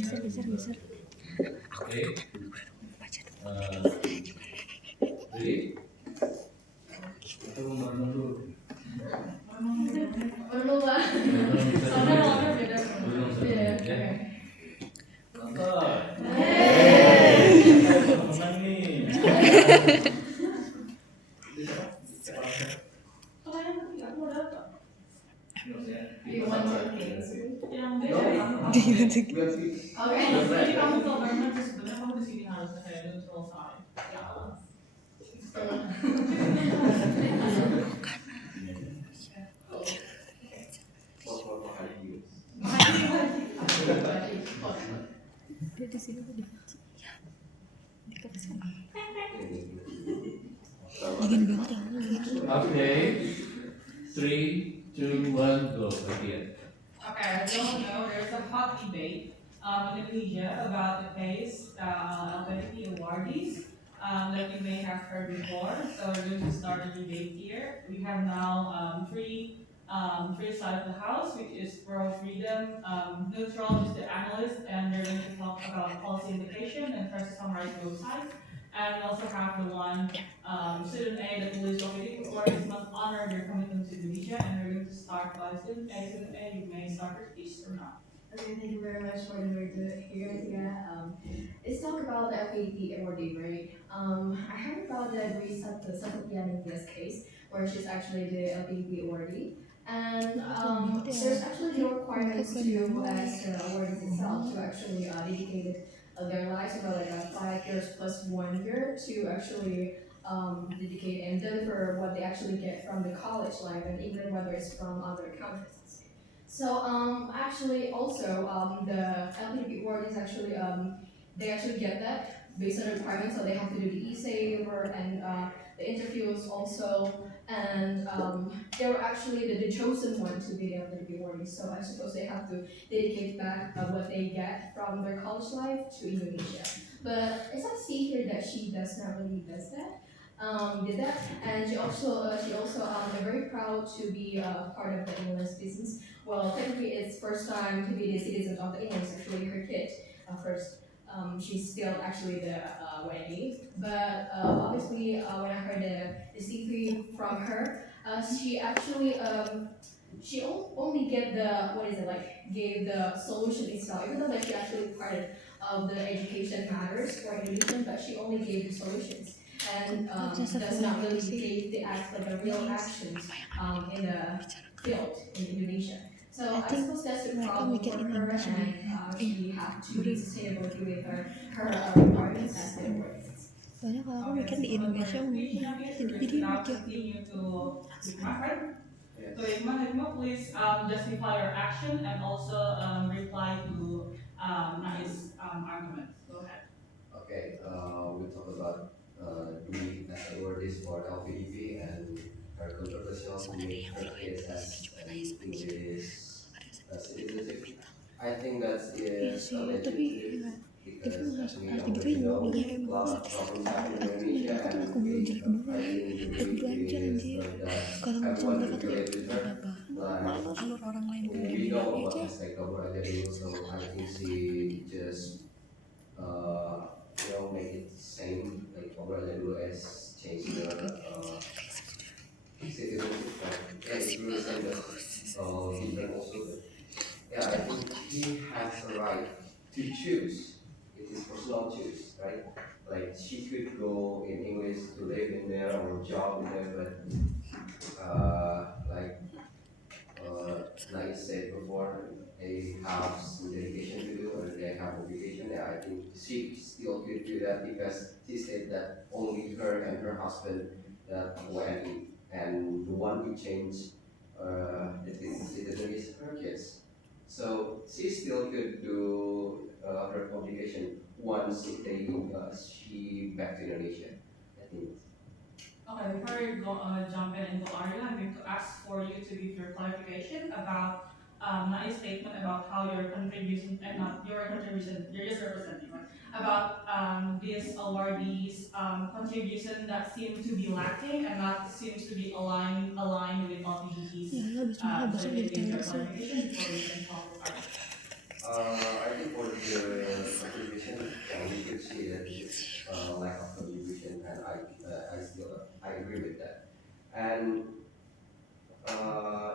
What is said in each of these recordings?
Geser. Okay. Ready? Perlu lah. Soalnya beda. Menang nih. Oke. Jadi kamu government sebenarnya kamu di sini harusnya kayak neutral side. Dia di sini udah dekat sana. Dingin banget ya. Okay. 3, 2, 1, go. Again. Okay, as you all know, there's a hot debate in Indonesia about the case LGBT awardees that you may have heard before. So we're going to start a debate here. We have now three sides of the house, which is pro freedom, neutral, just the analyst, and they're going to talk about policy implication and try to summarize both sides. And we also have the one student A that believes LGBT awardees must honor their commitment to Indonesia, and we're going to start by student A. Student A, you may start your speech or not. Okay, thank you very much for the word here. Let's talk about the FAP awardee, right? I heard about the Satya in this case, where she's actually the LPP awardee. And there's actually no requirements to ask the awardees itself to actually dedicate their lives about like 5 years plus 1 year to actually dedicate and deliver what they actually get from the college life, and even whether it's from other countries. So actually also the LPP award is actually they actually get that based on the requirements, so they have to do the essay work and the interviews also, and they were actually the chosen one to be the LPP awardee. So I suppose they have to dedicate back what they get from their college life to Indonesia. But as I see here that she does not really does that. Did that, and she also very proud to be part of the English business. Well, technically, it's first time to be the citizen of the English. Actually, her kid first. She's still actually the wedding, but obviously, when I heard the secret from her, she actually she only get the gave the solution itself, even though that she actually part of the education matters for Indonesian, but she only gave the solutions and does not really give the real actions in the field in Indonesia. So I suppose that's the problem for her, and she have to be sustainability with her requirements as the workers. Soalnya kalau aku mikir di Indonesia mungkin jadi Continue to my friend. So Hikmah, please justify your action and also reply to Nai's argument. Go ahead. Okay, we talk about doing as awareness for LPDP and her controversial to make her case as an English citizenship. I think that is a legitimate because as we already know, a lot of problems happen in Indonesia and I think the belief is that everyone should relate with her. Like we know about this like Kabur aja dulu, so I think she just make it same like overall dulu as change the citizenship. Yeah, it's really same but different also. But yeah, I think she has a right to choose. It is personal choose, right? Like she could go in English to live in there or job in there, but like I said before, they have some dedication to do or they have obligation. Yeah, I think she still could do that because she said that only her and her husband that went, and the one who changed the citizen is her kids. So she still could do her obligation once she back to Indonesia. I think. Okay, before you go jump into argument, I'm going to ask for you to give your clarification about Nai's statement about how your contribution, and not your contribution, you're just representing, right? About these awardees' contribution that seem to be lacking and not seems to be aligned with LGBT's. I think for the I agree with that. And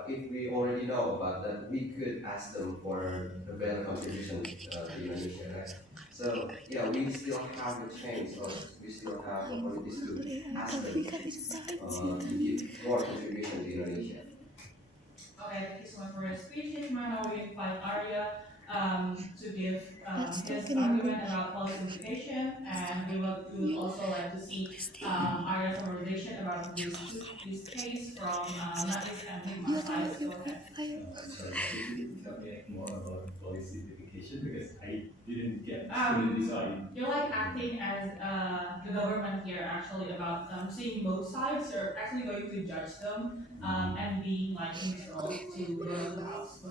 if we already know about that, we could ask them for the value contribution to Indonesia, right? So yeah, we still have the chance, or we still have opportunities to ask them to give more contribution to Indonesia. Okay, thank you so much for your speech. Now we invite Arya to give Let's his talk in argument English. about policy implication, and we would also like to see Arya's summarization about this case from Nais and You Hikmah's are side. the Go ahead. Sorry, could you tell me more about policy implication because I didn't get Um, fully decided. You're like acting as the government here, actually, about seeing both sides. You're actually going to judge them and being like neutral to the house.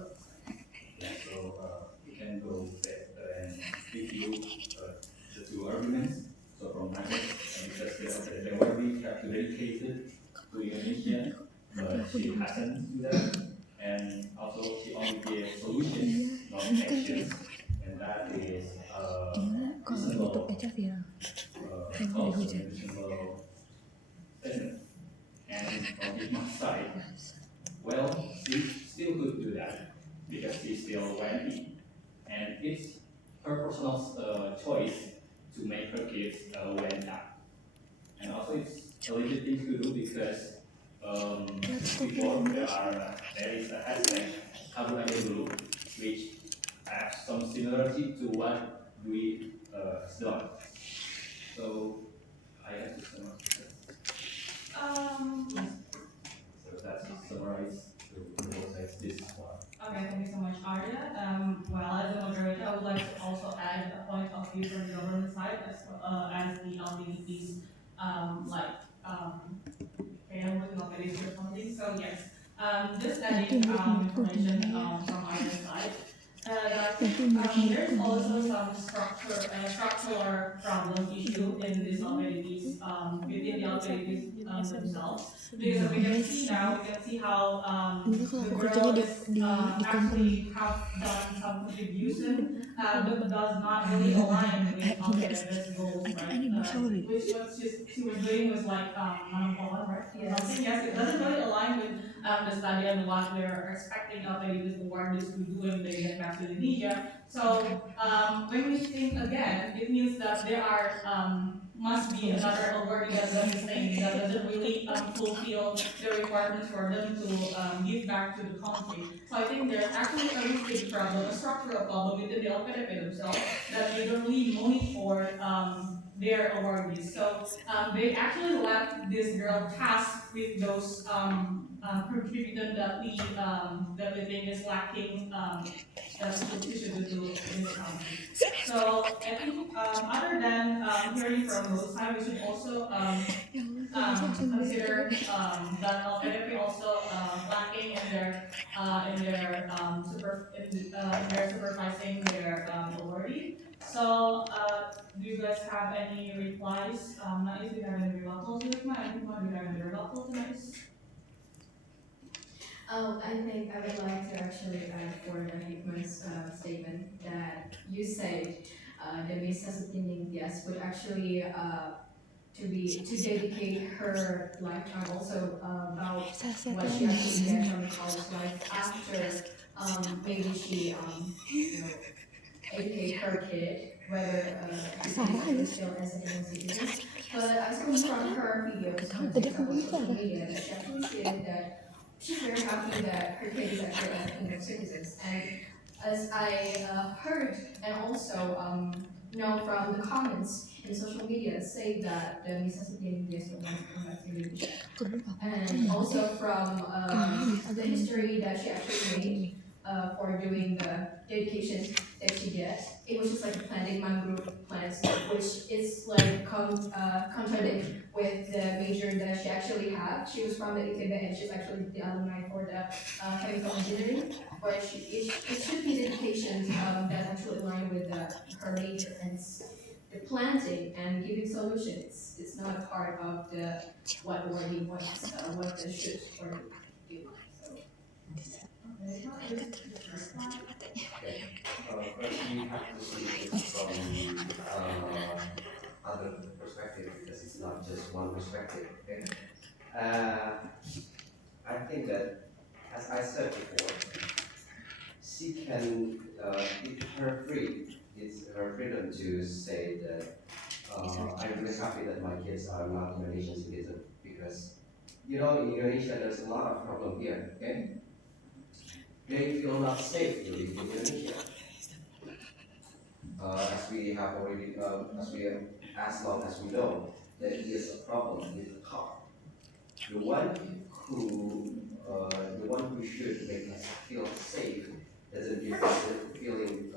Yeah, so we can go back and review the two arguments. So from my side, because the already have to dedicate it to Indonesia, but she hasn't do that, and also she only gave solutions, not actions, and that is Dia kalau tutup aja viral. false and reasonable statement. And from my side, well, she still could do that because she still went in, and it's her personal choice to make her kids went out. And also, it's a legit thing to do because before there is a hashtag kabur aja dulu, which have some similarity to what we done. So I have to summarize. So that's summarize the both sides this one. Okay, thank you so much, Arya. Well, as a moderator, I would like to also add a point of view from the government side as the LGBT's family of it or something. So yes, just adding information from Arya's side. There's also some structural problem issue in these LGBTs within the LGBTs themselves. Because we can see now, we can see how Dulu kalau the aku girl kerjanya is di actually have done some contribution, but does not really align with this goals, right? Which what she was doing was like right? Yes. Yes, it doesn't really align with the study and what we're expecting of the awareness to do when they get back to Indonesia. So when we think again, it means that there are must be another award that is saying that doesn't really fulfill the requirements for them to give back to the country. So I think there's actually a rooted problem, a structural problem within the LPDP themselves that they don't really monitor their awardees. So they actually let this girl task with those contributors that we think is lacking that we should do in this country. So I think other than hearing from both sides, we should also consider that LPDP also lacking in their supervising their awardee. So do you guys have any replies? Nais, do you have any rebuttal to it? I think do you have any rebuttal to Nais? I think I would like to actually add for the Hickman's statement that you said the Miss Sasuke yes would actually to dedicate her lifetime also about what she actually did from college life after maybe she educate her kid whether she still as an Indian citizen. But I saw from her videos on TikTok or social media that she actually stated that she's very happy that her kid is actually as Indian citizens. And as I heard and also know from the comments in social media say that the Miss Sasuke yes will want to come back to Indonesia. And also from the history that she actually made for doing the dedication that she did. It was just like a planting man group plans, which is like contradict with the major that she actually had. She was from the ITB and she's actually the alumni for the chemical engineering, where it should be dedications that actually align with her major and the planting and giving solutions. It's not a part of the what Wardy wants, what the should or do. So. First, we have to see it from other perspective because it's not just one perspective. Okay, uh, I think that as I said before, she can it's her free. It's her freedom to say that I'm really happy that my kids are not Indonesian citizens because in Indonesia there's a lot of problem here. Okay, they feel not safe to live in Indonesia. As we have already, as long as we know that is a problem with the car. The one the one who should make us feel safe doesn't give us the feeling,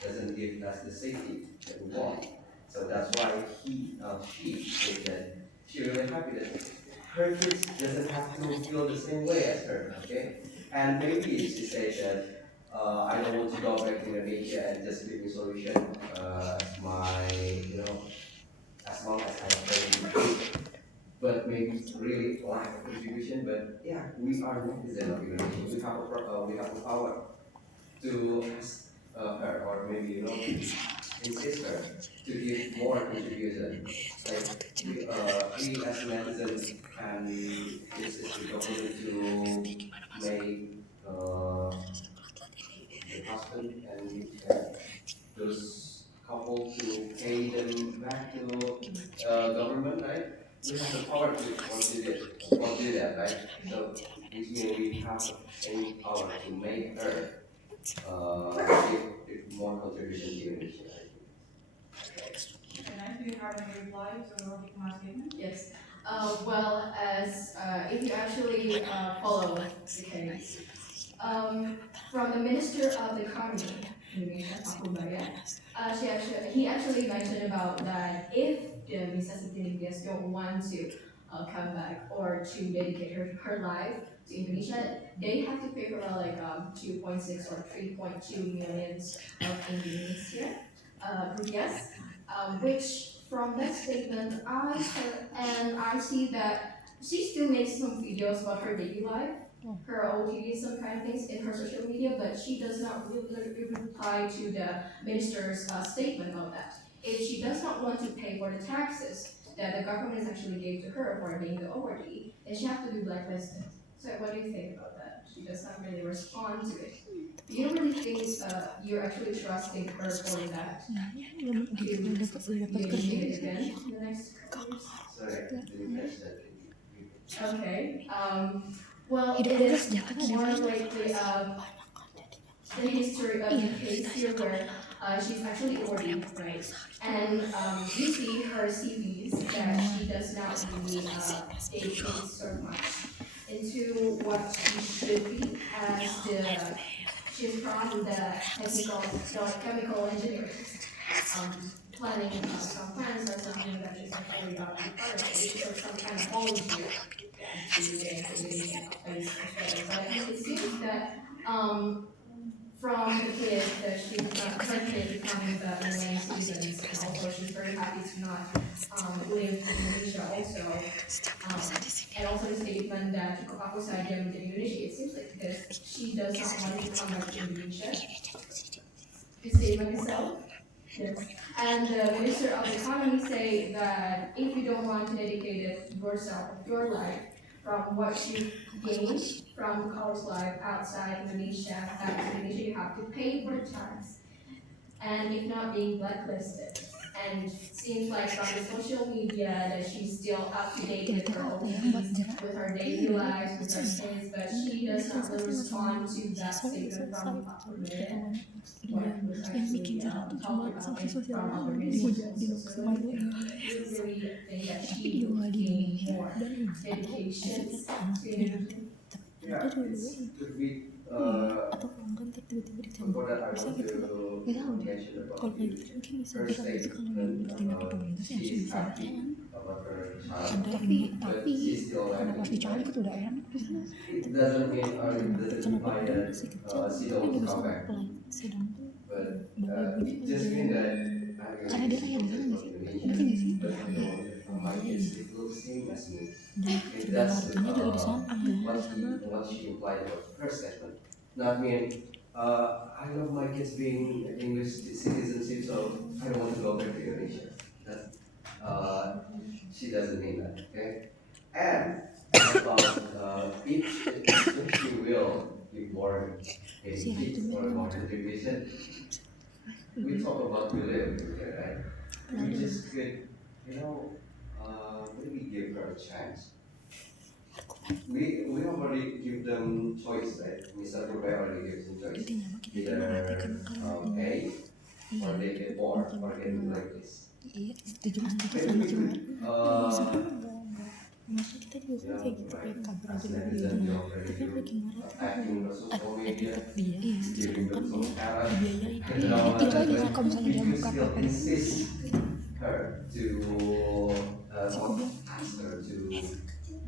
doesn't give us the safety that we want. So that's why she said that she really happy that her kids doesn't have to feel the same way as her. Okay, and maybe she said that I don't want to go back to Indonesia and just live in solution as my as long as I have already but maybe really lack of contribution. But yeah, we are citizens of Indonesia. We have the power to ask her, or maybe insist her to give more contribution. Like we as netizens can insist the government to make the husband and those couple to pay them back to government, right? We have the power to do that, right? So, which means we have any power to make her give more contribution to Indonesia. And do you have any reply to Hikmah's statement? Yes. Well, as if you actually follow the case, from the Minister of the Economy, Indonesia, Pak Kumbaya, he actually mentioned about that if the Mrs. Indians don't want to come back or to dedicate her life to Indonesia, they have to pay her like 2.6 or 3.2 millions of Indonesia rupiahs, which from that statement I see that she still makes some videos about her daily life, her OOTD, some kind of things in her social media, but she does not really reply to the minister's statement about that. If she does not want to pay for the taxes that the government actually gave to her for being the awardee, then she has to be blacklisted. So what do you think about that? She does not really respond to it. Do you really think you're actually trusting her for that? belum gitu udah dapat kerja Negotiate again in the next couple years? Sorry, I didn't catch that. Okay. Well, hidup it udah is sejahtera more dengan like the history of the case here where she's actually awarded, right? And you see her CVs that she does not really dedicate so much into what she should be as she's from the chemical engineering, planning some plans or something that she's actually part of it, which is some kind of volunteer to the Indonesian place Australia. So I think it seems that from the kid that she's her kid becoming the Indonesian citizens, and also she's very happy to not live in Indonesia also. And also the statement that cukup aku saja menjadi Indonesia, it seems like this, she does not want to come back to Indonesia. The statement itself. Yes. And the Minister of the Economy say that if you don't want to dedicate yourself, your life, from what you gained from the college life outside Indonesia, back to Indonesia, you have to pay for the tax, and if not being blacklisted. And it seems like from the social media that she's still up to date with her OTs, with her daily lives, with her kids, but she does not really respond to that statement from Pak Kurnia, what was actually talked about from other ministers. So you really think that she would gain more dedications to Indonesia? Yeah, it's could be atau kalau kan tiba-tiba ditembak before that I bisa want gitu kan to nggak tahu deh mention about kalau kayak gitu mungkin bisa her bilang itu kalau yang statement. bertindak ke pemerintah sih harusnya She's bisa happy kan about her ada child, ini but tapi she's still karena pas happy. dicari itu udah enak di sana It doesn't mean or it doesn't kenapa imply dia that masih kecil she tapi don't dia want to bisa come back. apply sedangkan But bapak ibunya it just means that karena dia lahir di sana nggak sih mungkin di sini but I don't want to my kids it looks same as me. dan If segala that's artinya juga di sana what she implied about her statement. Not mean I love my kids being English citizenship, so I don't want to go back to Indonesia. That's that. Okay, and about if you will give more tips or more motivation, we talk about belief, okay, right? We just could, maybe give her a chance. We already give them choice, right? Mr. Purba already gives them choice. Intinya mah kita Either memperhatikan kalau A iya or they get more or get blacklist. iya setuju sama Maybe we cuma could, maksudnya kita juga kan kayak gitu kayak kabar aja as dari netizen, dia we already tapi yang bikin marah tuh attacking the social media, etiket dia iya giving kan them some dia error. dibiayai And all itu that, aja sih but kalau misalnya dia we buka still apa insist her to ask her to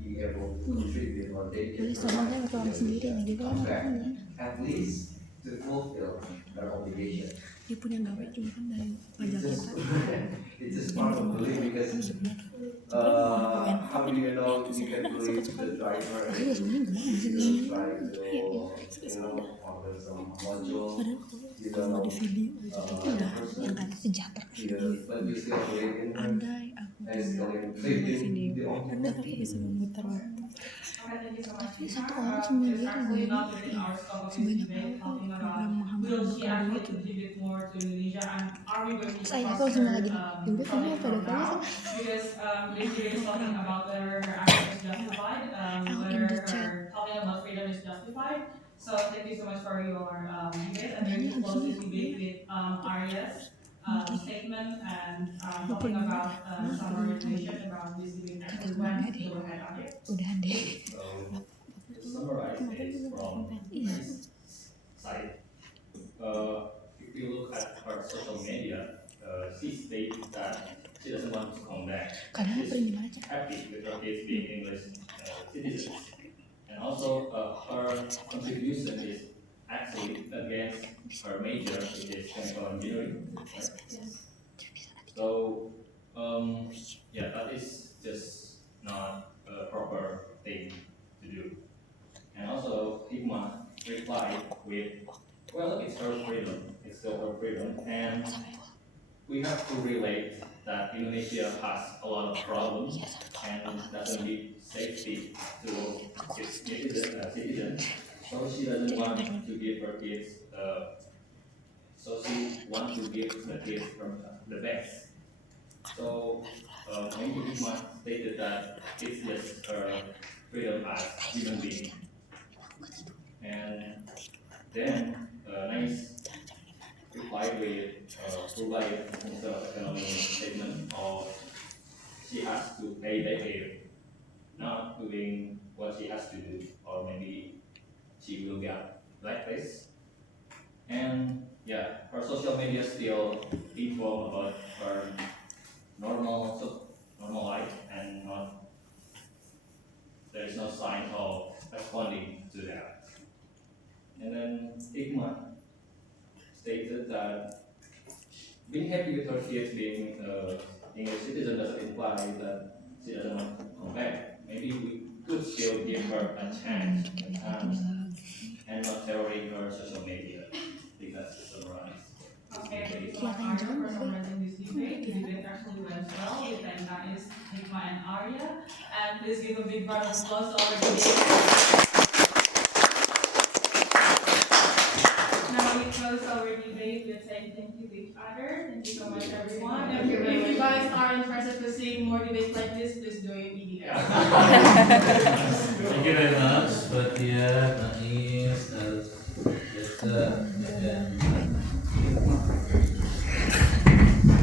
be able to contribute or they boleh soalnya orang sendiri nih dia come kan back at least to fulfill their obligation. dia punya gawe cuma kan dari pajak It's kita just, it's just part of belief because how do you know you can believe the driver iya sebenarnya gimana sih is ini trying to order some module, padahal you kalau don't di know, video itu udah yang kata sejahtera but you still believe in her, andai aku and still punya believe in the video object. andai aku bisa memutar waktu Okay, thank you so much. tapi satu Sarah. orang It's sendiri actually gue not within our scope of this sebanyak debate, apa talking program about Muhammad will she Bukan actually itu contribute more to Indonesia, and are we going to saya trust kalau her cuma lagi yaudah kamu apa ada from kali now? Because basically it's talking about whether her action is justified, whether her talking about freedom is justified. So thank you so much for your debate, and then we close this debate with Arya's statement and talking about some regulation about this debate actually went. Go ahead, Arya. udah deh To summarize this from this side, if you look at her social media, she states that she doesn't want to come back. kadang She's pernah gimana aja happy with her kids being English citizens. And also, her contribution is actually against her major, which is chemical engineering. So, yeah, that is just not a proper thing to do. And also, Hikmah replied with, well, it's her freedom, it's still her freedom, and we have to relate that Indonesia has a lot of problems and doesn't give safety to its citizens. So she doesn't want to give her kids, so she wants to give the kids the best. So maybe Hikmah stated that it's just her freedom as human being. And then nice reply with provide instead of economic statement of she has to pay the air, not doing what she has to do, or maybe she will get blacklist. And yeah, her social media still inform about her normal life and not there is no sign of responding to that. And then Hikmah stated that being happy with her kids being English citizen doesn't imply that she doesn't want to come back. Maybe we could still give her a chance and not terroring her social media. I think that's the summarize. Okay, thank you so much, Arya, for summarizing this debate. The debate actually went well with the antagonists, Hikmah and Arya. And please give a big round of applause to our debate. Now we close our debate with saying thank you to each other. Thank you so much, everyone. And if you guys are interested to see more debates like this, please join EDF. Thank you very much, Fatia, Nais, Jessica, and